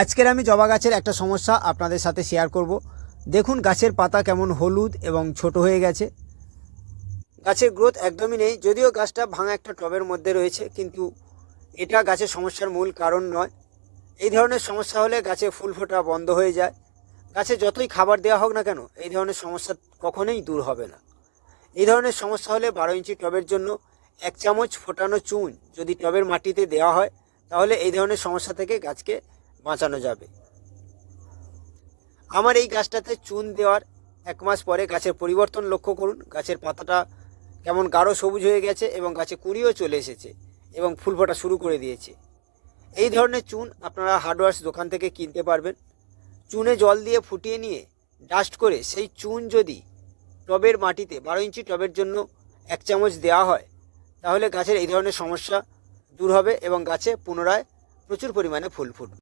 আজকের আমি জবা গাছের একটা সমস্যা আপনাদের সাথে শেয়ার করব। দেখুন গাছের পাতা কেমন হলুদ এবং ছোট হয়ে গেছে। গাছের গ্রোথ একদমই নেই, যদিও গাছটা ভাঙা একটা টবের মধ্যে রয়েছে, কিন্তু এটা গাছের সমস্যার মূল কারণ নয়। এই ধরনের সমস্যা হলে গাছে ফুল ফোটা বন্ধ হয়ে যায়। গাছে যতই খাবার দেওয়া হোক না কেন, এই ধরনের সমস্যা কখনোই দূর হবে না। এই ধরনের সমস্যা হলে 12 ইঞ্চি টবের জন্য 1 চামচ ফোটানো চুন যদি টবের মাটিতে দেওয়া হয়, তাহলে এই ধরনের সমস্যা থেকে গাছকে বাঁচানো যাবে। আমার এই গাছটাতে চুন দেওয়ার 1 মাস পরে গাছের পরিবর্তন লক্ষ্য করুন। গাছের পাতাটা কেমন গাঢ় সবুজ হয়ে গেছে এবং গাছে কুঁড়িও চলে এসেছে এবং ফুল ফোটা শুরু করে দিয়েছে। এই ধরনের চুন আপনারা হার্ডওয়্যার্স দোকান থেকে কিনতে পারবেন। চুনে জল দিয়ে ফুটিয়ে নিয়ে ডাস্ট করে সেই চুন যদি টবের মাটিতে 12 ইঞ্চি টবের জন্য 1 চামচ দেওয়া হয়, তাহলে গাছের এই ধরনের সমস্যা দূর হবে এবং গাছে পুনরায় প্রচুর পরিমাণে ফুল ফুটবে।